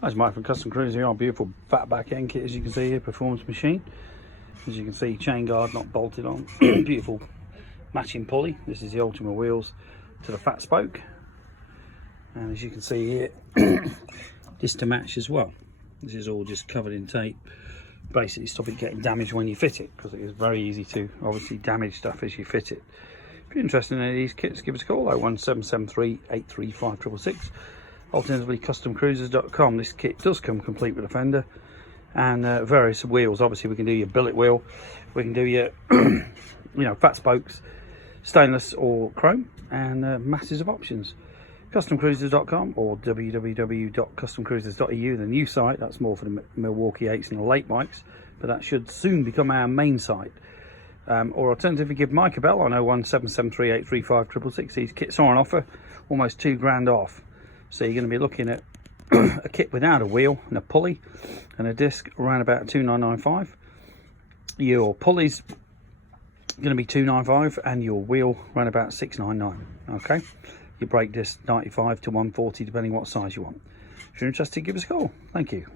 That's Mike from Custom Cruiser, our beautiful fat back end kit, as you can see here, performance machine. As you can see, chain guard not bolted on. Beautiful matching pulley. This is the Ultima wheels to the fat spoke. And as you can see here, this to match as well. This is all just covered in tape. Basically stop it getting damaged when you fit it, because it is very easy to obviously damage stuff as you fit it. If you're interested in any of these kits, give us a call, 01773 835 666. Alternatively, customcruisers.com. This kit does come complete with a fender and various wheels. Obviously we can do your billet wheel, we can do your fat spokes, stainless or chrome, and masses of options. Customcruisers.com or www.customcruisers.eu, the new site. That's more for the Milwaukee 8s and the late bikes, but that should soon become our main site. Or alternatively, give Mike a bell on 01773 835 666. These kits are on offer, almost £2 off. So you're going to be looking at a kit without a wheel and a pulley and a disc around about 2995. Your pulley's going to be 295 and your wheel around about 699. Okay, your brake disc 95 to 140 depending what size you want. If you're interested, give us a call. Thank you.